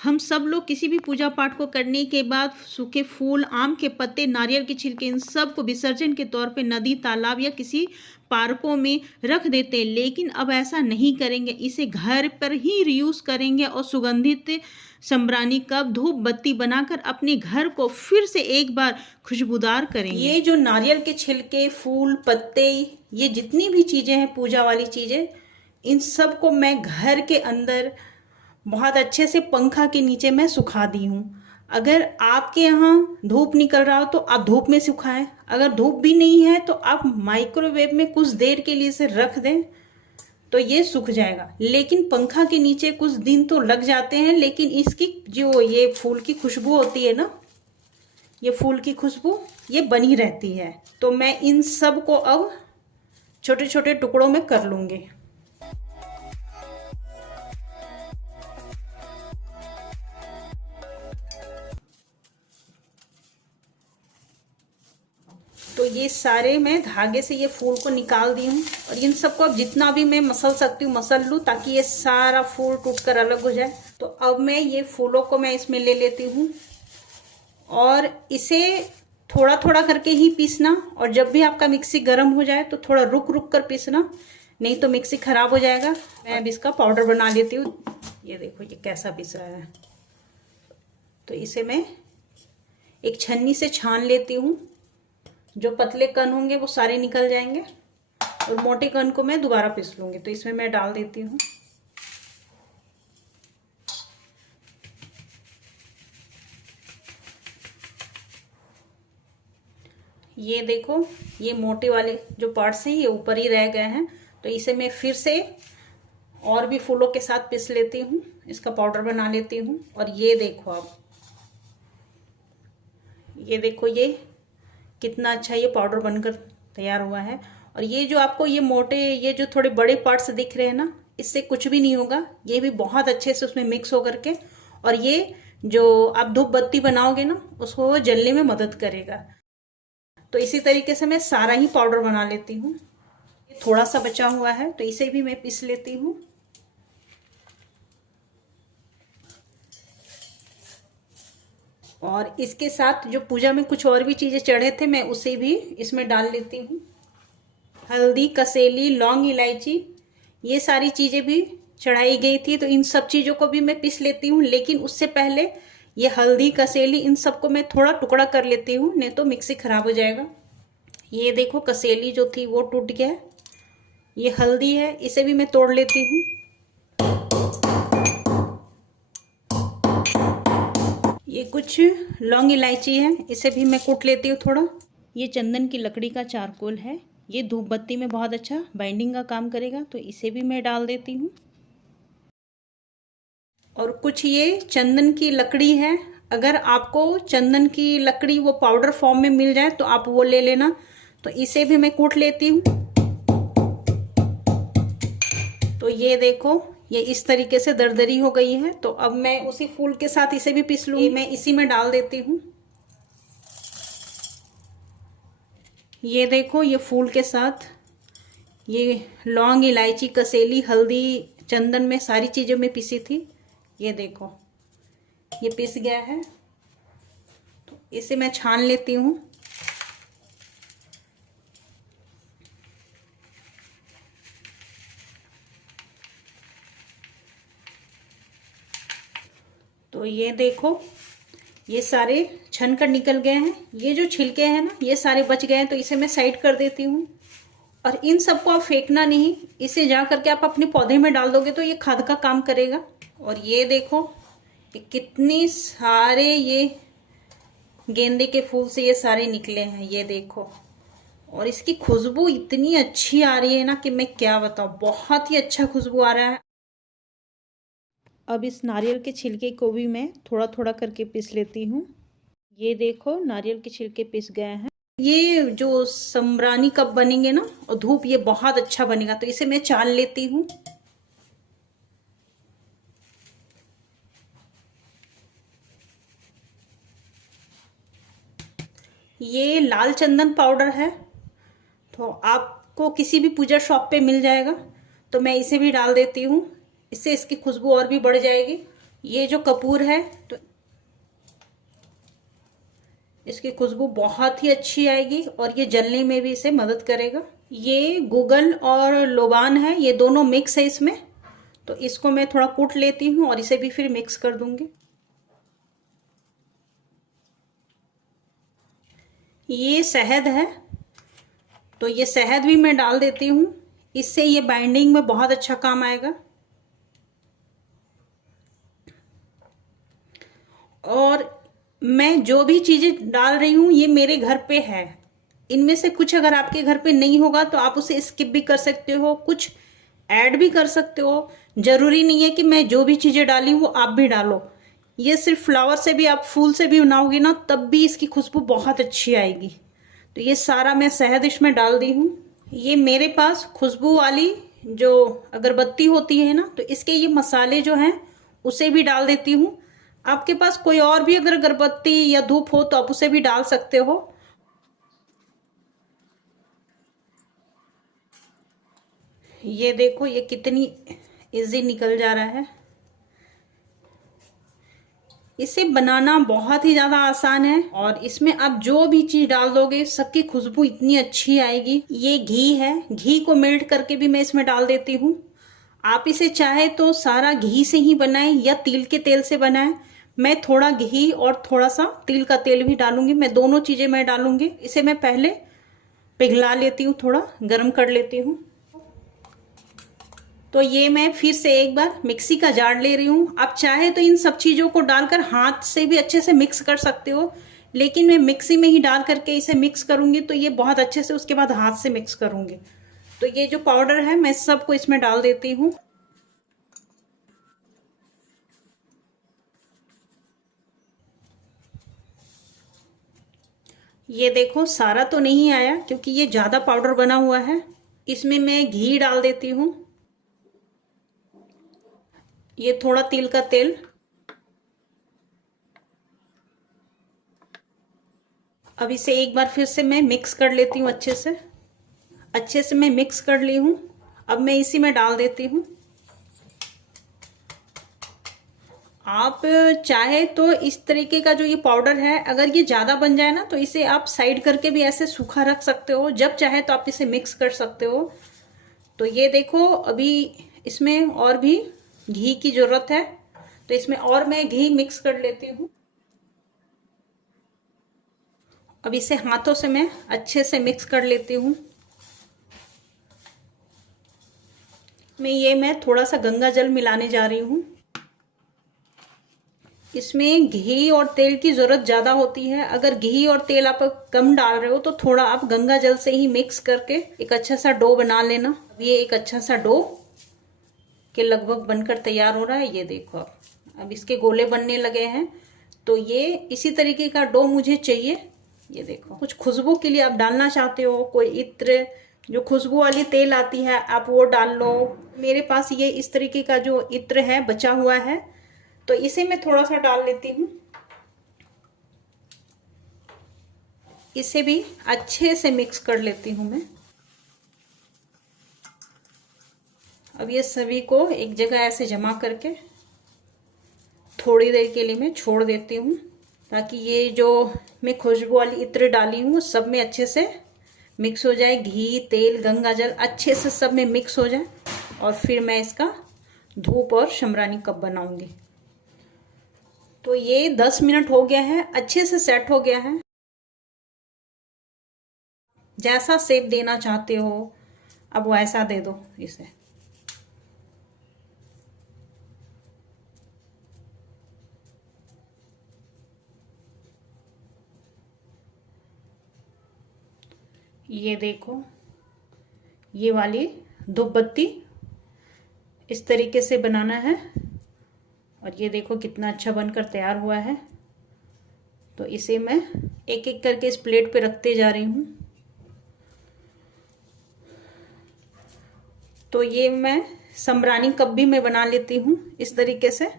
हम सब लोग किसी भी पूजा पाठ को करने के बाद सूखे फूल, आम के पत्ते, नारियल के छिलके, इन सब को विसर्जन के तौर पे नदी, तालाब या किसी पार्कों में रख देते हैं, लेकिन अब ऐसा नहीं करेंगे। इसे घर पर ही रीयूज करेंगे और सुगंधित संब्रानी कप, धूप बत्ती बनाकर अपने घर को फिर से एक बार खुशबूदार करेंगे। ये जो नारियल के छिलके, फूल, पत्ते, ये जितनी भी चीज़ें हैं पूजा वाली चीज़ें, इन सब को मैं घर के अंदर बहुत अच्छे से पंखा के नीचे मैं सुखा दी हूँ। अगर आपके यहाँ धूप निकल रहा हो तो आप धूप में सुखाएं, अगर धूप भी नहीं है तो आप माइक्रोवेव में कुछ देर के लिए इसे रख दें तो ये सूख जाएगा। लेकिन पंखा के नीचे कुछ दिन तो लग जाते हैं, लेकिन इसकी जो ये फूल की खुशबू होती है ना, ये फूल की खुशबू ये बनी रहती है। तो मैं इन सब को अब छोटे छोटे टुकड़ों में कर लूँगी। तो ये सारे मैं धागे से ये फूल को निकाल दी हूँ और इन सबको अब जितना भी मैं मसल सकती हूँ मसल लूँ, ताकि ये सारा फूल टूटकर अलग हो जाए। तो अब मैं ये फूलों को मैं इसमें ले लेती हूँ और इसे थोड़ा थोड़ा करके ही पीसना, और जब भी आपका मिक्सी गर्म हो जाए तो थोड़ा रुक रुक कर पीसना, नहीं तो मिक्सी खराब हो जाएगा। मैं अब इसका पाउडर बना लेती हूँ। ये देखो ये कैसा पिस रहा है। तो इसे मैं एक छन्नी से छान लेती हूँ, जो पतले कण होंगे वो सारे निकल जाएंगे और मोटे कण को मैं दोबारा पीस लूंगी। तो इसमें मैं डाल देती हूँ। ये देखो ये मोटे वाले जो पार्ट्स हैं ये ऊपर ही रह गए हैं, तो इसे मैं फिर से और भी फूलों के साथ पीस लेती हूँ, इसका पाउडर बना लेती हूँ। और ये देखो अब ये देखो ये कितना अच्छा ये पाउडर बनकर तैयार हुआ है। और ये जो आपको ये मोटे, ये जो थोड़े बड़े पार्ट्स दिख रहे हैं ना, इससे कुछ भी नहीं होगा, ये भी बहुत अच्छे से उसमें मिक्स होकर के, और ये जो आप धूप बत्ती बनाओगे ना उसको जलने में मदद करेगा। तो इसी तरीके से मैं सारा ही पाउडर बना लेती हूँ। थोड़ा सा बचा हुआ है तो इसे भी मैं पीस लेती हूँ। और इसके साथ जो पूजा में कुछ और भी चीजें चढ़े थे मैं उसे भी इसमें डाल लेती हूँ। हल्दी, कसेली, लौंग, इलायची, ये सारी चीजें भी चढ़ाई गई थी, तो इन सब चीजों को भी मैं पीस लेती हूँ। लेकिन उससे पहले ये हल्दी, कसेली, इन सबको मैं थोड़ा टुकड़ा कर लेती हूँ, नहीं तो मिक्सी खराब हो जाएगा। ये देखो कसेली जो थी वो टूट गया है। ये हल्दी है, इसे भी मैं तोड़ लेती हूँ। ये कुछ लौंग, इलायची है, इसे भी मैं कूट लेती हूँ थोड़ा। ये चंदन की लकड़ी का चारकोल है, ये धूप बत्ती में बहुत अच्छा बाइंडिंग का काम करेगा, तो इसे भी मैं डाल देती हूँ। और कुछ ये चंदन की लकड़ी है, अगर आपको चंदन की लकड़ी वो पाउडर फॉर्म में मिल जाए तो आप वो ले लेना। तो इसे भी मैं कूट लेती हूँ। तो ये देखो ये इस तरीके से दरदरी हो गई है। तो अब मैं उसी फूल के साथ इसे भी पीस लूँगी। मैं इसी में डाल देती हूँ। ये देखो ये फूल के साथ ये लौंग, इलायची, कसेली, हल्दी, चंदन में सारी चीज़ें में पीसी थी, ये देखो ये पिस गया है। तो इसे मैं छान लेती हूँ। तो ये देखो ये सारे छन कर निकल गए हैं। ये जो छिलके हैं ना ये सारे बच गए हैं, तो इसे मैं साइड कर देती हूँ। और इन सबको आप फेंकना नहीं, इसे जा करके आप अपने पौधे में डाल दोगे तो ये खाद का काम करेगा। और ये देखो ये कितनी सारे ये गेंदे के फूल से ये सारे निकले हैं, ये देखो। और इसकी खुशबू इतनी अच्छी आ रही है ना कि मैं क्या बताऊँ, बहुत ही अच्छा खुशबू आ रहा है। अब इस नारियल के छिलके को भी मैं थोड़ा थोड़ा करके पीस लेती हूँ। ये देखो नारियल के छिलके पीस गए हैं। ये जो संब्रानी कप बनेंगे ना और धूप ये बहुत अच्छा बनेगा, तो इसे मैं चाल लेती हूँ। ये लाल चंदन पाउडर है, तो आपको किसी भी पूजा शॉप पे मिल जाएगा। तो मैं इसे भी डाल देती हूँ, इससे इसकी खुशबू और भी बढ़ जाएगी। ये जो कपूर है तो इसकी खुशबू बहुत ही अच्छी आएगी और ये जलने में भी इसे मदद करेगा। ये गूगल और लोबान है, ये दोनों मिक्स है इसमें, तो इसको मैं थोड़ा कूट लेती हूँ और इसे भी फिर मिक्स कर दूंगी। ये शहद है, तो ये शहद भी मैं डाल देती हूँ, इससे ये बाइंडिंग में बहुत अच्छा काम आएगा। और मैं जो भी चीज़ें डाल रही हूँ ये मेरे घर पे है, इनमें से कुछ अगर आपके घर पे नहीं होगा तो आप उसे स्किप भी कर सकते हो, कुछ ऐड भी कर सकते हो। जरूरी नहीं है कि मैं जो भी चीज़ें डाली वो आप भी डालो। ये सिर्फ फ्लावर से भी, आप फूल से भी बनाओगी ना तब भी इसकी खुशबू बहुत अच्छी आएगी। तो ये सारा मैं शहद इसमें डाल दी हूँ। ये मेरे पास खुशबू वाली जो अगरबत्ती होती है ना, तो इसके ये मसाले जो हैं उसे भी डाल देती हूँ। आपके पास कोई और भी अगर अगरबत्ती या धूप हो तो आप उसे भी डाल सकते हो। ये देखो ये कितनी इजी निकल जा रहा है। इसे बनाना बहुत ही ज़्यादा आसान है और इसमें आप जो भी चीज़ डाल दोगे सबकी खुशबू इतनी अच्छी आएगी। ये घी है, घी को मेल्ट करके भी मैं इसमें डाल देती हूँ। आप इसे चाहे तो सारा घी से ही बनाएं या तिल के तेल से बनाएं। मैं थोड़ा घी और थोड़ा सा तिल का तेल भी डालूंगी, मैं दोनों चीज़ें मैं डालूंगी। इसे मैं पहले पिघला लेती हूँ, थोड़ा गर्म कर लेती हूँ। तो ये मैं फिर से एक बार मिक्सी का जार ले रही हूँ। आप चाहे तो इन सब चीज़ों को डालकर हाथ से भी अच्छे से मिक्स कर सकते हो, लेकिन मैं मिक्सी में ही डाल करके इसे मिक्स करूँगी तो ये बहुत अच्छे से उसके बाद हाथ से मिक्स करूँगी। तो ये जो पाउडर है मैं सबको इसमें डाल देती हूँ। ये देखो सारा तो नहीं आया क्योंकि ये ज़्यादा पाउडर बना हुआ है। इसमें मैं घी डाल देती हूँ, ये थोड़ा तिल का तेल। अब इसे एक बार फिर से मैं मिक्स कर लेती हूँ अच्छे से मैं मिक्स कर ली हूँ। अब मैं इसी में डाल देती हूँ। आप चाहे तो इस तरीके का जो ये पाउडर है, अगर ये ज़्यादा बन जाए ना तो इसे आप साइड करके भी ऐसे सूखा रख सकते हो, जब चाहे तो आप इसे मिक्स कर सकते हो। तो ये देखो अभी इसमें और भी घी की ज़रूरत है, तो इसमें और मैं घी मिक्स कर लेती हूँ। अब इसे हाथों से मैं अच्छे से मिक्स कर लेती हूँ। मैं थोड़ा सा गंगा जल मिलाने जा रही हूँ। इसमें घी और तेल की ज़रूरत ज़्यादा होती है। अगर घी और तेल आप कम डाल रहे हो तो थोड़ा आप गंगा जल से ही मिक्स करके एक अच्छा सा डो बना लेना। ये एक अच्छा सा डो के लगभग बनकर तैयार हो रहा है। ये देखो अब इसके गोले बनने लगे हैं। तो ये इसी तरीके का डो मुझे चाहिए। ये देखो कुछ खुशबू के लिए आप डालना चाहते हो, कोई इत्र जो खुशबू वाली तेल आती है आप वो डाल लो। मेरे पास ये इस तरीके का जो इत्र है बचा हुआ है, तो इसे मैं थोड़ा सा डाल लेती हूँ। इसे भी अच्छे से मिक्स कर लेती हूँ मैं। अब ये सभी को एक जगह ऐसे जमा करके थोड़ी देर के लिए मैं छोड़ देती हूँ, ताकि ये जो मैं खुशबू वाली इत्र डाली हूँ सब में अच्छे से मिक्स हो जाए। घी तेल गंगा जल अच्छे से सब में मिक्स हो जाए और फिर मैं इसका धूप और शमरानी कप बनाऊंगी। तो ये 10 मिनट हो गया है, अच्छे से सेट हो गया है। जैसा शेप देना चाहते हो अब वैसा दे दो इसे। ये देखो ये वाली धूप बत्ती इस तरीके से बनाना है और ये देखो कितना अच्छा बनकर तैयार हुआ है। तो इसे मैं एक एक करके इस प्लेट पे रखते जा रही हूँ। तो ये मैं समरानी कप भी मैं बना लेती हूँ इस तरीके से।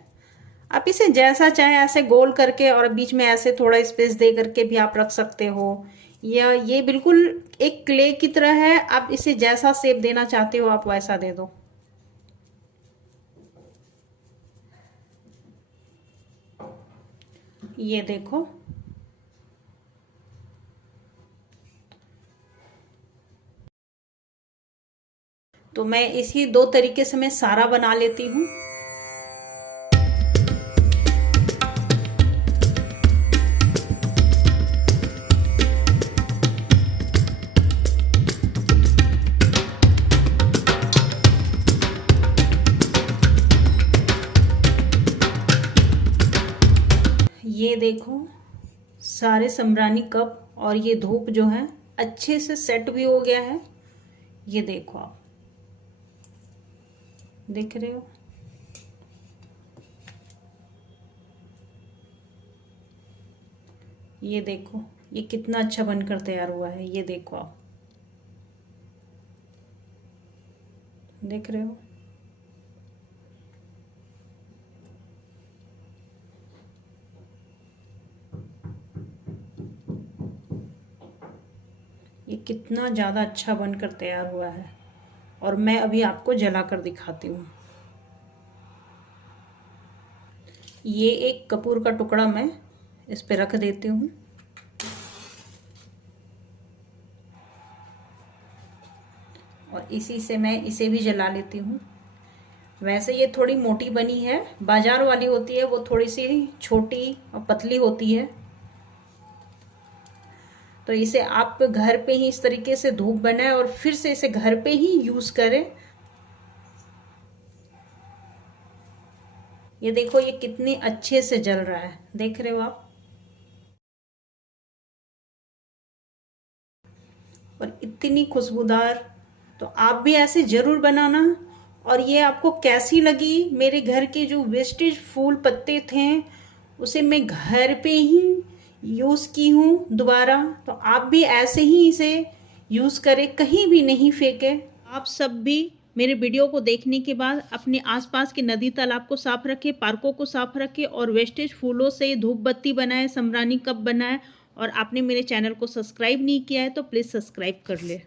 आप इसे जैसा चाहे ऐसे गोल करके और बीच में ऐसे थोड़ा स्पेस दे करके भी आप रख सकते हो, या ये बिल्कुल एक क्ले की तरह है, आप इसे जैसा शेप देना चाहते हो आप वैसा दे दो। ये देखो, तो मैं इसी दो तरीके से मैं सारा बना लेती हूँ। ये देखो, सारे समरानी कप और ये धूप जो है अच्छे से सेट भी हो गया है। ये देखो, आप देख रहे हो, ये देखो ये कितना अच्छा बनकर तैयार हुआ है। ये देखो, आप देख रहे हो। ये कितना ज़्यादा अच्छा बनकर तैयार हुआ है। और मैं अभी आपको जलाकर दिखाती हूँ। ये एक कपूर का टुकड़ा मैं इस पे रख देती हूँ। और इसी से मैं इसे भी जला लेती हूँ। वैसे ये थोड़ी मोटी बनी है, बाजार वाली होती है वो थोड़ी सी छोटी और पतली होती है। तो इसे आप घर पे ही इस तरीके से धूप बनाएं और फिर से इसे घर पे ही यूज़ करें। ये देखो, ये कितनी अच्छे से जल रहा है, देख रहे हो आप। और इतनी खुशबूदार, तो आप भी ऐसे ज़रूर बनाना। और ये आपको कैसी लगी? मेरे घर के जो वेस्टेज फूल पत्ते थे उसे मैं घर पे ही यूज़ की हूँ दोबारा। तो आप भी ऐसे ही इसे यूज़ करें, कहीं भी नहीं फेंके। आप सब भी मेरे वीडियो को देखने के बाद अपने आसपास के नदी तालाब को साफ रखें, पार्कों को साफ रखें और वेस्टेज फूलों से धूप बत्ती बनाएं, समरानी कप बनाएं। और आपने मेरे चैनल को सब्सक्राइब नहीं किया है तो प्लीज़ सब्सक्राइब कर ले।